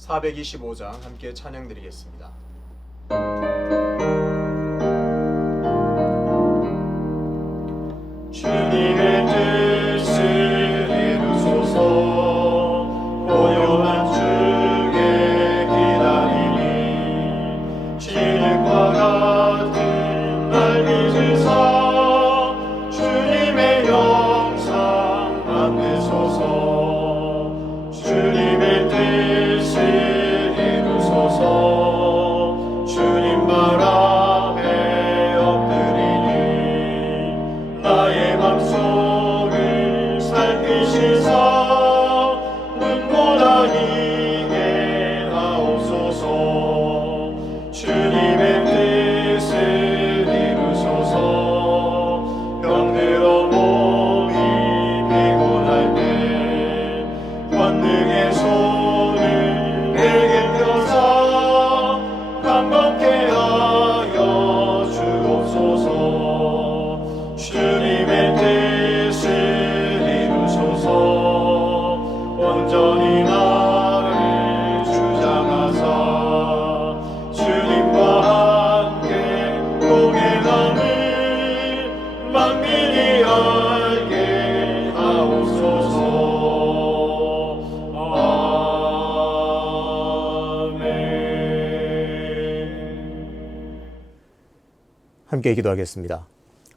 425장 함께 찬양드리겠습니다. 주님의 뜻을 이루소서. 고요한 주의 기다림이 진흙과 같은 날 빚으사 주님의 영상 만드소서. 주님의 뜻을 이루소서. 주님 바람에 엎드리니 나의 맘속을 살피시사 눈보다 이게 하옵소서. 주님의 뜻을 이루소서. 병들어 몸이 피곤할 때 권능의 손을 내게 펴사 감겁게 하여 주옵소서. 주님의 뜻을 이루소서. 온전히 나를 주장하사 주님과 함께 동행함을 만민이 알게 하옵소서. 아멘. 함께 기도하겠습니다.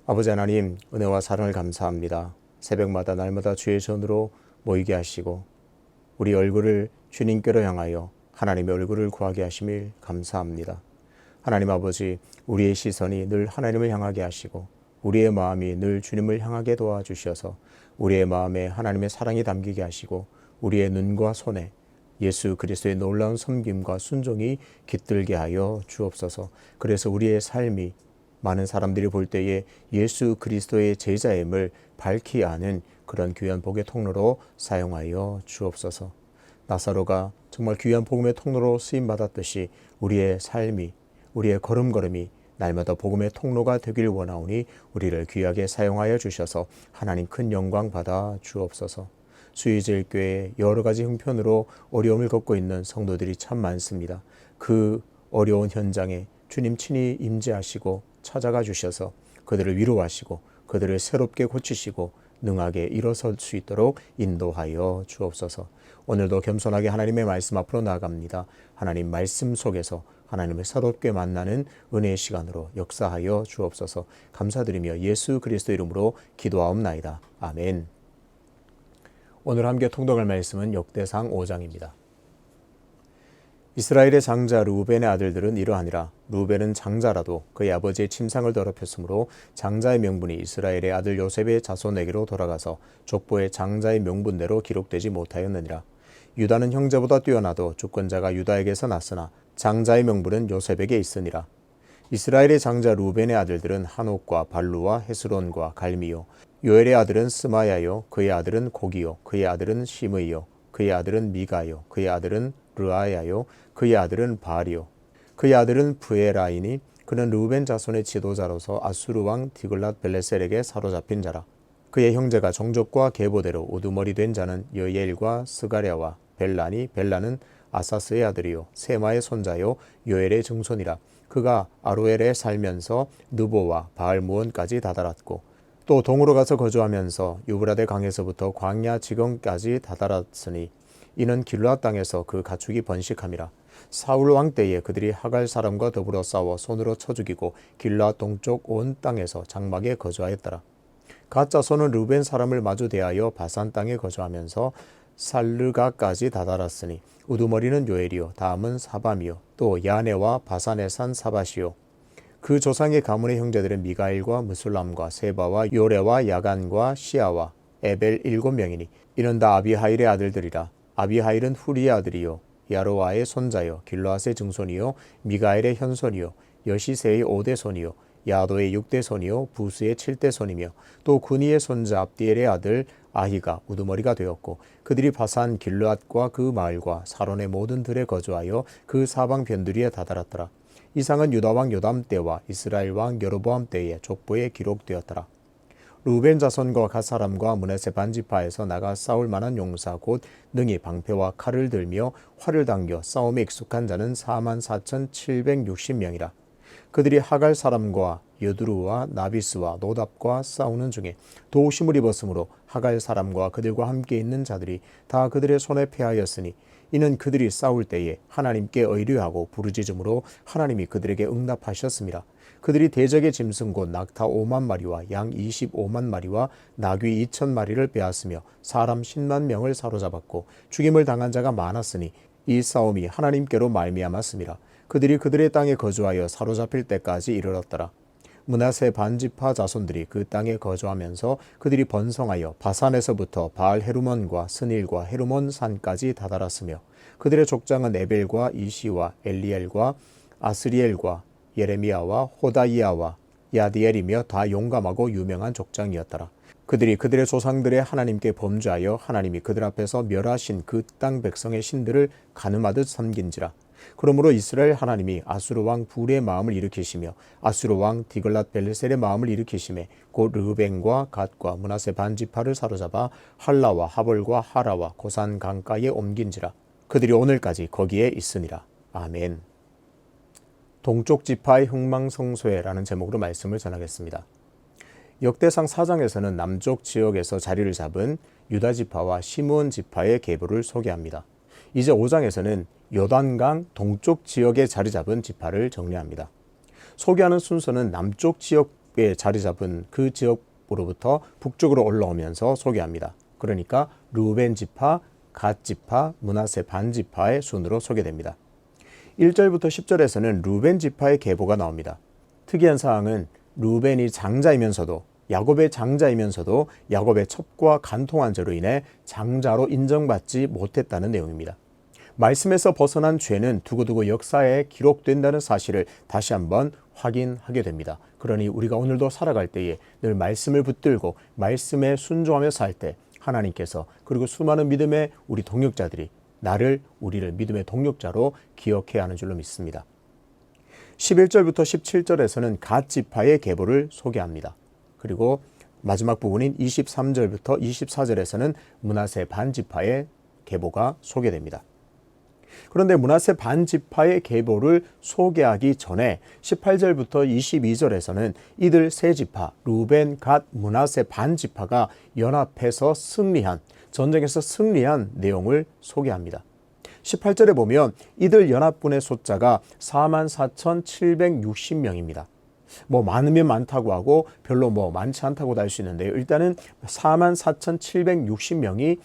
아버지 하나님, 은혜와 사랑을 감사합니다. 새벽마다 날마다 주의 전으로 모이게 하시고 우리 얼굴을 주님께로 향하여 하나님의 얼굴을 구하게 하심을 감사합니다. 하나님 아버지, 우리의 시선이 늘 하나님을 향하게 하시고 우리의 마음이 늘 주님을 향하게 도와주셔서 우리의 마음에 하나님의 사랑이 담기게 하시고 우리의 눈과 손에 예수 그리스도의 놀라운 섬김과 순종이 깃들게 하여 주옵소서. 그래서 우리의 삶이 많은 사람들이 볼 때에 예수 그리스도의 제자임을 밝히 아는 그런 귀한 복의 통로로 사용하여 주옵소서. 나사로가 정말 귀한 복음의 통로로 쓰임받았듯이 우리의 삶이, 우리의 걸음걸음이 날마다 복음의 통로가 되길 원하오니 우리를 귀하게 사용하여 주셔서 하나님 큰 영광 받아 주옵소서. 수의제일교회 여러 가지 형편으로 어려움을 겪고 있는 성도들이 참 많습니다. 그 어려운 현장에 주님 친히 임재하시고 찾아가 주셔서 그들을 위로하시고 그들을 새롭게 고치시고 능하게 일어설 수 있도록 인도하여 주옵소서. 오늘도 겸손하게 하나님의 말씀 앞으로 나아갑니다. 하나님 말씀 속에서 하나님을 새롭게 만나는 은혜의 시간으로 역사하여 주옵소서. 감사드리며 예수 그리스도 이름으로 기도하옵나이다. 아멘. 오늘 함께 통독할 말씀은 역대상 5장입니다. 이스라엘의 장자 르우벤의 아들들은 이러하니라. 르우벤은 장자라도 그의 아버지의 침상을 더럽혔으므로 장자의 명분이 이스라엘의 아들 요셉의 자손에게로 돌아가서 족보의 장자의 명분대로 기록되지 못하였느니라. 유다는 형제보다 뛰어나도 주권자가 유다에게서 났으나 장자의 명분은 요셉에게 있으니라. 이스라엘의 장자 르우벤의 아들들은 한옥과 발루와 헤스론과 갈미요. 요엘의 아들은 스마야요. 그의 아들은 고기요. 그의 아들은 시므이요. 그의 아들은 미가요. 그의 아들은 르아야요. 그의 아들은 바리요. 그의 아들은 부에라이니 그는 르우벤 자손의 지도자로서 아수르 왕 디글랏 블레셀에게 사로잡힌 자라. 그의 형제가 정족과 계보대로 우두머리 된 자는 여예일과 스가랴와 벨라니 벨라는 아사스의 아들이요 세마의 손자요 요엘의 증손이라. 그가 아로엘에 살면서 느보와 바알무온까지 다다랐고 또 동으로 가서 거주하면서 유브라데 강에서부터 광야 지경까지 다다랐으니 이는 길르앗 땅에서 그 가축이 번식함이라. 사울 왕 때에 그들이 하갈 사람과 더불어 싸워 손으로 쳐 죽이고 길르앗 동쪽 온 땅에서 장막에 거주하였더라. 갓 자손은 르벤 사람을 마주 대하여 바산 땅에 거주하면서 살르가까지 다다랐으니 우두머리는 요엘이요 다음은 사밤이요 또 야네와 바산에 산 사밧이요. 그 조상의 가문의 형제들은 미가일과 무술람과 세바와 요레와 야간과 시아와 에벨 7명이니 이는 다 아비하일의 아들들이라. 아비하일은 후리의 아들이요 야로아의 손자요 길르앗의 증손이요 미가엘의 현손이요 여시세의 5대 손이요 야도의 6대 손이요 부스의 7대 손이며 또 군이의 손자 압디엘의 아들 아히가 우두머리가 되었고 그들이 바산 길르앗과 그 마을과 사론의 모든 들에 거주하여 그 사방 변두리에 다다랐더라. 이상은 유다 왕 요담 때와 이스라엘 왕 여로보암 때의 족보에 기록되었더라. 루벤 자손과 갓 사람과 므낫세 반지파에서 나가 싸울 만한 용사 곧 능히 방패와 칼을 들며 활을 당겨 싸움에 익숙한 자는 44,760명이라. 그들이 하갈 사람과 여두루와 나비스와 노답과 싸우는 중에 도우심을 입었으므로 하갈 사람과 그들과 함께 있는 자들이 다 그들의 손에 패하였으니 이는 그들이 싸울 때에 하나님께 의뢰하고 부르짖음으로 하나님이 그들에게 응답하셨습니다. 그들이 대적의 짐승 곧 낙타 5만 마리와 양 25만 마리와 나귀 2천 마리를 빼앗으며 사람 10만 명을 사로잡았고 죽임을 당한 자가 많았으니 이 싸움이 하나님께로 말미암았습니다. 그들이 그들의 땅에 거주하여 사로잡힐 때까지 이르렀더라. 므낫세 반지파 자손들이 그 땅에 거주하면서 그들이 번성하여 바산에서부터 바알 헤르몬과 스닐과 헤르몬 산까지 다다랐으며 그들의 족장은 에벨과 이시와 엘리엘과 아스리엘과 예레미야와 호다이야와 야디엘이며 다 용감하고 유명한 족장이었더라. 그들이 그들의 조상들의 하나님께 범죄하여 하나님이 그들 앞에서 멸하신 그 땅 백성의 신들을 가늠하듯 섬긴지라. 그러므로 이스라엘 하나님이 아수르 왕 불의 마음을 일으키시며 아수르 왕 디글랏 벨레셀의 마음을 일으키시매 곧 르벤과 갓과 므낫세 반지파를 사로잡아 할라와 하볼과 하라와 고산 강가에 옮긴지라. 그들이 오늘까지 거기에 있으니라. 아멘. 동쪽 지파의 흥망성쇠라는 제목으로 말씀을 전하겠습니다. 역대상 4장에서는 남쪽 지역에서 자리를 잡은 유다 지파와 시므온 지파의 계보를 소개합니다. 이제 5장에서는 요단강 동쪽 지역에 자리 잡은 지파를 정리합니다. 소개하는 순서는 남쪽 지역에 자리 잡은 그 지역으로부터 북쪽으로 올라오면서 소개합니다. 그러니까 르우벤 지파, 갓 지파, 므낫세 반 지파의 순으로 소개됩니다. 1절부터 10절에서는 르우벤 지파의 계보가 나옵니다. 특이한 사항은 르우벤이 장자이면서도 야곱의 장자이면서도 야곱의 첩과 간통한 죄로 인해 장자로 인정받지 못했다는 내용입니다. 말씀에서 벗어난 죄는 두고두고 역사에 기록된다는 사실을 다시 한번 확인하게 됩니다. 그러니 우리가 오늘도 살아갈 때에 늘 말씀을 붙들고 말씀에 순종하며 살 때 하나님께서 그리고 수많은 믿음의 우리 동역자들이 우리를 믿음의 동역자로 기억해야 하는 줄로 믿습니다. 11절부터 17절에서는 갓 지파의 계보를 소개합니다. 그리고 마지막 부분인 23절부터 24절에서는 므낫세 반 지파의 계보가 소개됩니다. 그런데 므낫세 반 지파의 계보를 소개하기 전에 18절부터 22절에서는 이들 세 지파 르우벤, 갓, 므낫세 반 지파가 연합해서 전쟁에서 승리한 내용을 소개합니다. 18절에 보면 이들 연합군의 숫자가 44,760명입니다. 많으면 많다고 하고 별로 많지 않다고도 할 수 있는데요. 일단은 44,760명이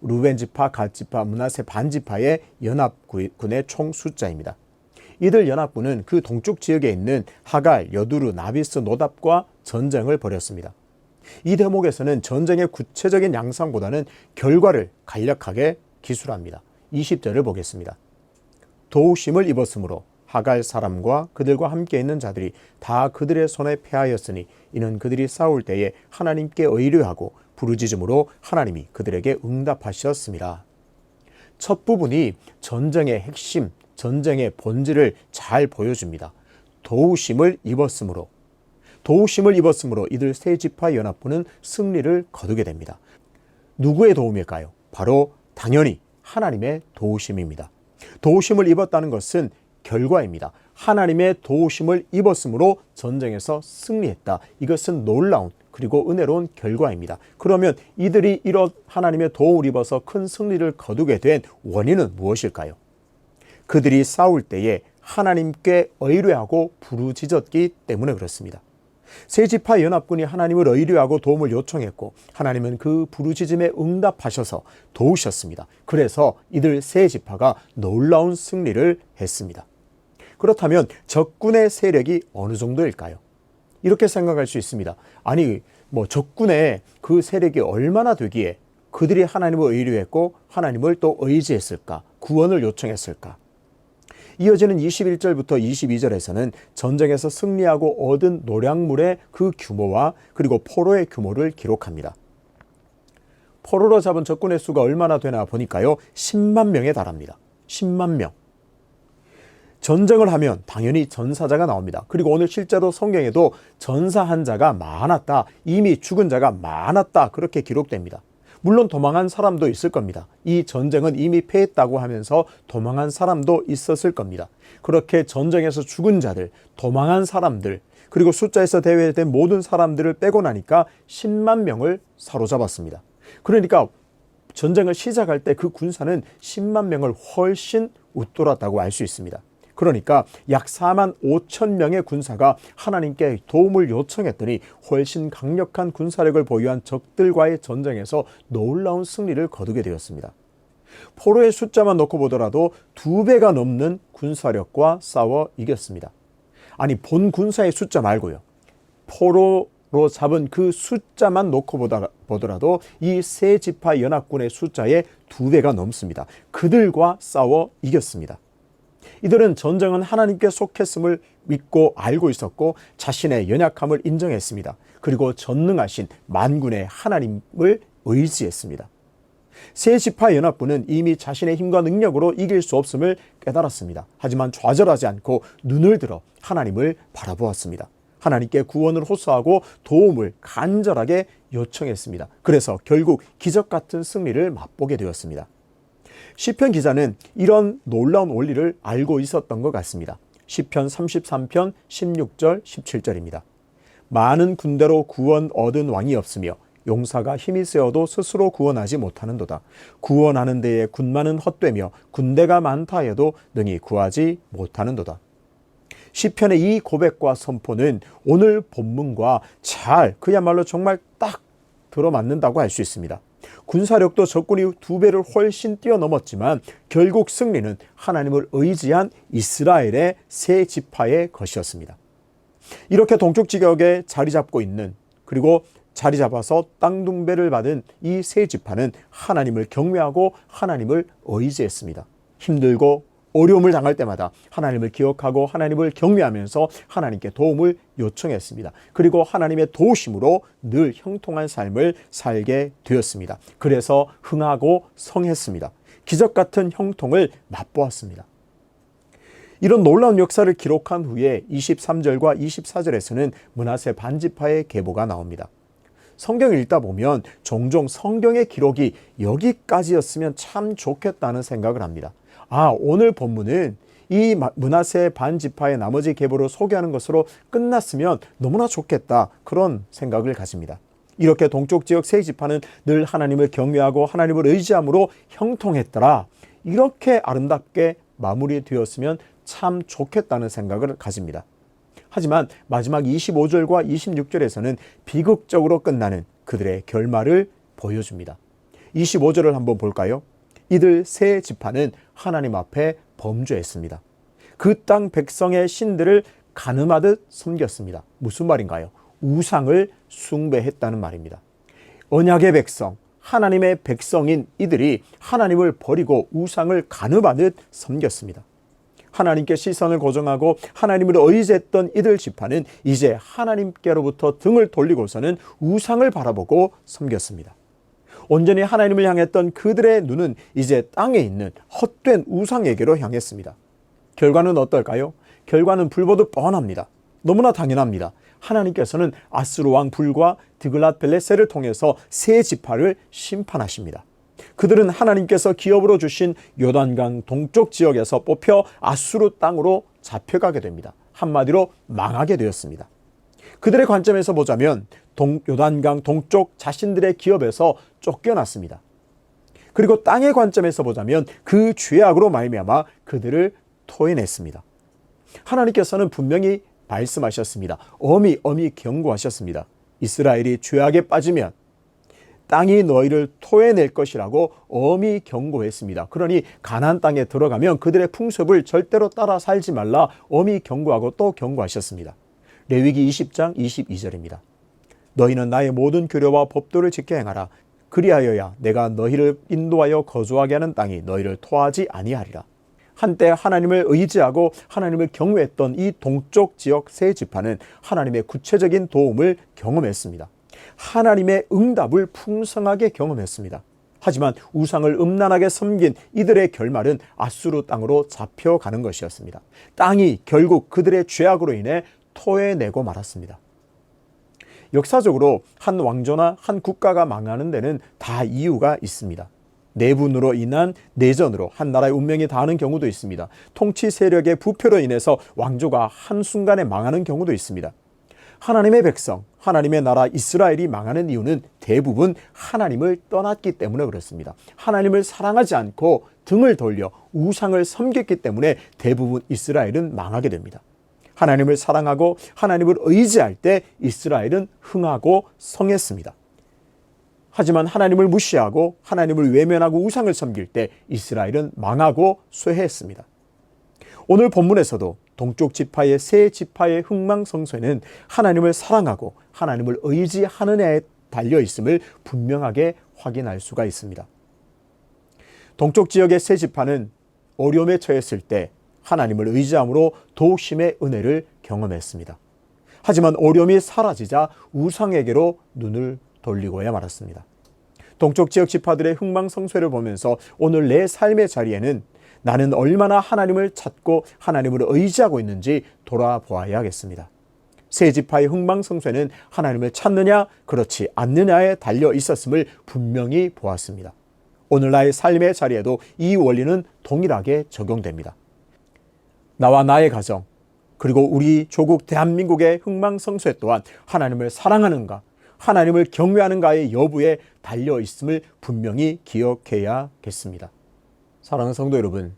르우벤 지파, 갓 지파, 므낫세 반 지파의 연합군의 총 숫자입니다. 이들 연합군은 그 동쪽 지역에 있는 하갈, 여두루, 나비스, 노답과 전쟁을 벌였습니다. 이 대목에서는 전쟁의 구체적인 양상보다는 결과를 간략하게 기술합니다. 20절을 보겠습니다. 도우심을 입었으므로 하갈 사람과 그들과 함께 있는 자들이 다 그들의 손에 패하였으니 이는 그들이 싸울 때에 하나님께 의뢰하고 부르짖음으로 하나님이 그들에게 응답하셨습니다. 첫 부분이 전쟁의 핵심, 전쟁의 본질을 잘 보여줍니다. 도우심을 입었으므로 이들 세 지파 연합군은 승리를 거두게 됩니다. 누구의 도움일까요? 바로 당연히 하나님의 도우심입니다. 도우심을 입었다는 것은 결과입니다. 하나님의 도우심을 입었으므로 전쟁에서 승리했다. 이것은 놀라운 그리고 은혜로운 결과입니다. 그러면 이들이 이런 하나님의 도움을 입어서 큰 승리를 거두게 된 원인은 무엇일까요? 그들이 싸울 때에 하나님께 의뢰하고 부르짖었기 때문에 그렇습니다. 세 지파 연합군이 하나님을 의뢰하고 도움을 요청했고 하나님은 그 부르짖음에 응답하셔서 도우셨습니다. 그래서 이들 세 지파가 놀라운 승리를 했습니다. 그렇다면 적군의 세력이 어느 정도일까요? 이렇게 생각할 수 있습니다. 아니 적군의 그 세력이 얼마나 되기에 그들이 하나님을 의뢰했고 하나님을 또 의지했을까? 구원을 요청했을까? 이어지는 21절부터 22절에서는 전쟁에서 승리하고 얻은 노략물의 그 규모와 그리고 포로의 규모를 기록합니다. 포로로 잡은 적군의 수가 얼마나 되나 보니까요. 10만 명에 달합니다. 10만 명. 전쟁을 하면 당연히 전사자가 나옵니다. 그리고 오늘 실제로 성경에도 전사한 자가 많았다, 이미 죽은 자가 많았다, 그렇게 기록됩니다. 물론 도망한 사람도 있을 겁니다. 이 전쟁은 이미 패했다고 하면서 도망한 사람도 있었을 겁니다. 그렇게 전쟁에서 죽은 자들, 도망한 사람들, 그리고 숫자에서 대회된 모든 사람들을 빼고 나니까 10만 명을 사로잡았습니다. 그러니까 전쟁을 시작할 때 그 군사는 10만 명을 훨씬 웃돌았다고 알 수 있습니다. 그러니까 약 4만 5천 명의 군사가 하나님께 도움을 요청했더니 훨씬 강력한 군사력을 보유한 적들과의 전쟁에서 놀라운 승리를 거두게 되었습니다. 포로의 숫자만 놓고 보더라도 2배가 넘는 군사력과 싸워 이겼습니다. 아니, 본 군사의 숫자 말고요, 포로로 잡은 그 숫자만 놓고 보더라도 이 세 지파 연합군의 숫자의 2배가 넘습니다. 그들과 싸워 이겼습니다. 이들은 전쟁은 하나님께 속했음을 믿고 알고 있었고 자신의 연약함을 인정했습니다. 그리고 전능하신 만군의 하나님을 의지했습니다. 세 지파 연합군은 이미 자신의 힘과 능력으로 이길 수 없음을 깨달았습니다. 하지만 좌절하지 않고 눈을 들어 하나님을 바라보았습니다. 하나님께 구원을 호소하고 도움을 간절하게 요청했습니다. 그래서 결국 기적 같은 승리를 맛보게 되었습니다. 시편 기자는 이런 놀라운 원리를 알고 있었던 것 같습니다. 시편 33편 16절 17절입니다. 많은 군대로 구원 얻은 왕이 없으며 용사가 힘이 세어도 스스로 구원하지 못하는도다. 구원하는 데에 군마는 헛되며 군대가 많다 해도 능히 구하지 못하는도다. 시편의 이 고백과 선포는 오늘 본문과 그야말로 정말 딱 들어맞는다고 할 수 있습니다. 군사력도 적군이 2배를 훨씬 뛰어넘었지만 결국 승리는 하나님을 의지한 이스라엘의 세 지파의 것이었습니다. 이렇게 동쪽 지역에 자리 잡고 있는, 그리고 자리 잡아서 땅둥배를 받은 이 세 지파는 하나님을 경외하고 하나님을 의지했습니다. 힘들고 어려움을 당할 때마다 하나님을 기억하고 하나님을 경외하면서 하나님께 도움을 요청했습니다. 그리고 하나님의 도우심으로 늘 형통한 삶을 살게 되었습니다. 그래서 흥하고 성했습니다. 기적 같은 형통을 맛보았습니다. 이런 놀라운 역사를 기록한 후에 23절과 24절에서는 므낫세 반지파의 계보가 나옵니다. 성경을 읽다 보면 종종 성경의 기록이 여기까지였으면 참 좋겠다는 생각을 합니다. 오늘 본문은 이 므낫세 반지파의 나머지 계보를 소개하는 것으로 끝났으면 너무나 좋겠다, 그런 생각을 가집니다. 이렇게 동쪽 지역 세 지파는 늘 하나님을 경외하고 하나님을 의지함으로 형통했더라, 이렇게 아름답게 마무리되었으면 참 좋겠다는 생각을 가집니다. 하지만 마지막 25절과 26절에서는 비극적으로 끝나는 그들의 결말을 보여줍니다. 25절을 한번 볼까요? 이들 세 지파는 하나님 앞에 범죄했습니다. 그 땅 백성의 신들을 가늠하듯 섬겼습니다. 무슨 말인가요? 우상을 숭배했다는 말입니다. 언약의 백성, 하나님의 백성인 이들이 하나님을 버리고 우상을 가늠하듯 섬겼습니다. 하나님께 시선을 고정하고 하나님을 의지했던 이들 지파는 이제 하나님께로부터 등을 돌리고서는 우상을 바라보고 섬겼습니다. 온전히 하나님을 향했던 그들의 눈은 이제 땅에 있는 헛된 우상에게로 향했습니다. 결과는 어떨까요? 결과는 불보듯 뻔합니다. 너무나 당연합니다. 하나님께서는 아스루 왕 불과 드글랏벨레셀을 통해서 세 지파를 심판하십니다. 그들은 하나님께서 기업으로 주신 요단강 동쪽 지역에서 뽑혀 아수르 땅으로 잡혀가게 됩니다. 한마디로 망하게 되었습니다. 그들의 관점에서 보자면 요단강 동쪽 자신들의 기업에서 쫓겨났습니다. 그리고 땅의 관점에서 보자면 그 죄악으로 말미암아 그들을 토해냈습니다. 하나님께서는 분명히 말씀하셨습니다. 엄히 경고하셨습니다. 이스라엘이 죄악에 빠지면 땅이 너희를 토해낼 것이라고 엄히 경고했습니다. 그러니 가나안 땅에 들어가면 그들의 풍습을 절대로 따라 살지 말라 엄히 경고하고 또 경고하셨습니다. 레위기 20장 22절입니다. 너희는 나의 모든 규례와 법도를 지켜 행하라. 그리하여야 내가 너희를 인도하여 거주하게 하는 땅이 너희를 토하지 아니하리라. 한때 하나님을 의지하고 하나님을 경외했던 이 동쪽 지역 세 지파는 하나님의 구체적인 도움을 경험했습니다. 하나님의 응답을 풍성하게 경험했습니다. 하지만 우상을 음란하게 섬긴 이들의 결말은 아수르 땅으로 잡혀가는 것이었습니다. 땅이 결국 그들의 죄악으로 인해 토해내고 말았습니다. 역사적으로 한 왕조나 한 국가가 망하는 데는 다 이유가 있습니다. 내분으로 인한 내전으로 한 나라의 운명이 다하는 경우도 있습니다. 통치 세력의 부패로 인해서 왕조가 한순간에 망하는 경우도 있습니다. 하나님의 백성, 하나님의 나라 이스라엘이 망하는 이유는 대부분 하나님을 떠났기 때문에 그렇습니다. 하나님을 사랑하지 않고 등을 돌려 우상을 섬겼기 때문에 대부분 이스라엘은 망하게 됩니다. 하나님을 사랑하고 하나님을 의지할 때 이스라엘은 흥하고 성했습니다. 하지만 하나님을 무시하고 하나님을 외면하고 우상을 섬길 때 이스라엘은 망하고 쇠했습니다. 오늘 본문에서도 동쪽 지파의 세 지파의 흥망성쇠는 하나님을 사랑하고 하나님을 의지하느냐에 달려 있음을 분명하게 확인할 수가 있습니다. 동쪽 지역의 세 지파는 어려움에 처했을 때 하나님을 의지함으로 도심의 은혜를 경험했습니다. 하지만 어려움이 사라지자 우상에게로 눈을 돌리고야 말았습니다. 동쪽 지역 지파들의 흥망성쇠를 보면서 오늘 내 삶의 자리에는 나는 얼마나 하나님을 찾고 하나님을 의지하고 있는지 돌아보아야겠습니다. 세 지파의 흥망성쇠는 하나님을 찾느냐 그렇지 않느냐에 달려 있었음을 분명히 보았습니다. 오늘 나의 삶의 자리에도 이 원리는 동일하게 적용됩니다. 나와 나의 가정 그리고 우리 조국 대한민국의 흥망성쇠 또한 하나님을 사랑하는가 하나님을 경외하는가의 여부에 달려 있음을 분명히 기억해야겠습니다. 사랑하는 성도 여러분,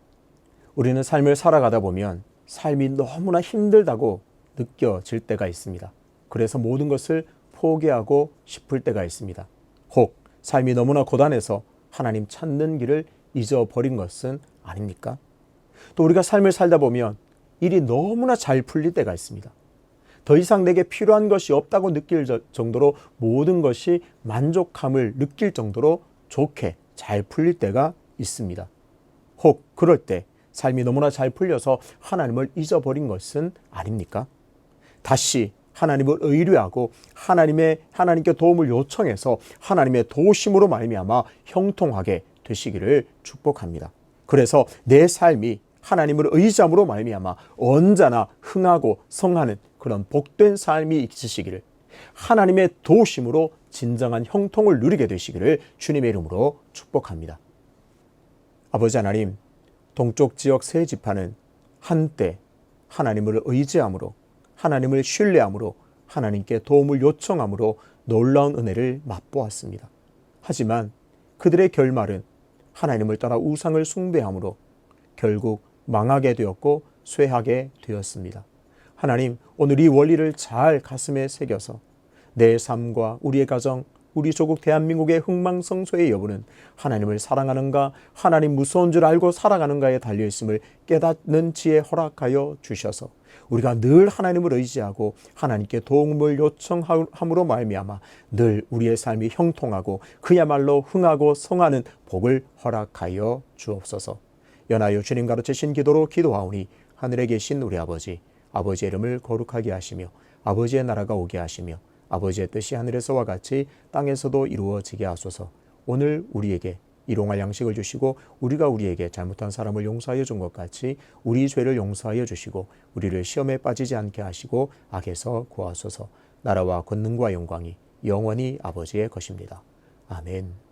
우리는 삶을 살아가다 보면 삶이 너무나 힘들다고 느껴질 때가 있습니다. 그래서 모든 것을 포기하고 싶을 때가 있습니다. 혹 삶이 너무나 고단해서 하나님 찾는 길을 잊어버린 것은 아닙니까? 또 우리가 삶을 살다 보면 일이 너무나 잘 풀릴 때가 있습니다. 더 이상 내게 필요한 것이 없다고 느낄 정도로 모든 것이 만족함을 느낄 정도로 좋게 잘 풀릴 때가 있습니다. 혹 그럴 때 삶이 너무나 잘 풀려서 하나님을 잊어버린 것은 아닙니까? 다시 하나님을 의뢰하고 하나님께 도움을 요청해서 하나님의 도우심으로 말미암아 형통하게 되시기를 축복합니다. 그래서 내 삶이 하나님을 의지함으로 말미암아 언제나 흥하고 성하는 그런 복된 삶이 있으시기를, 하나님의 도우심으로 진정한 형통을 누리게 되시기를 주님의 이름으로 축복합니다. 아버지 하나님, 동쪽 지역 세 지파는 한때 하나님을 의지함으로, 하나님을 신뢰함으로, 하나님께 도움을 요청함으로 놀라운 은혜를 맛보았습니다. 하지만 그들의 결말은 하나님을 따라 우상을 숭배함으로 결국 망하게 되었고 쇠하게 되었습니다. 하나님, 오늘 이 원리를 잘 가슴에 새겨서 내 삶과 우리의 가정, 우리 조국 대한민국의 흥망성쇠의 여부는 하나님을 사랑하는가, 하나님 무서운 줄 알고 살아가는가에 달려있음을 깨닫는 지혜 허락하여 주셔서 우리가 늘 하나님을 의지하고 하나님께 도움을 요청함으로 말미암아 늘 우리의 삶이 형통하고 그야말로 흥하고 성하는 복을 허락하여 주옵소서. 연하여 주님 가르치신 기도로 기도하오니 하늘에 계신 우리 아버지의 이름을 거룩하게 하시며 아버지의 나라가 오게 하시며 아버지의 뜻이 하늘에서와 같이 땅에서도 이루어지게 하소서. 오늘 우리에게 일용할 양식을 주시고 우리가 우리에게 잘못한 사람을 용서하여 준 것 같이 우리 죄를 용서하여 주시고 우리를 시험에 빠지지 않게 하시고 악에서 구하소서. 나라와 권능과 영광이 영원히 아버지의 것입니다. 아멘.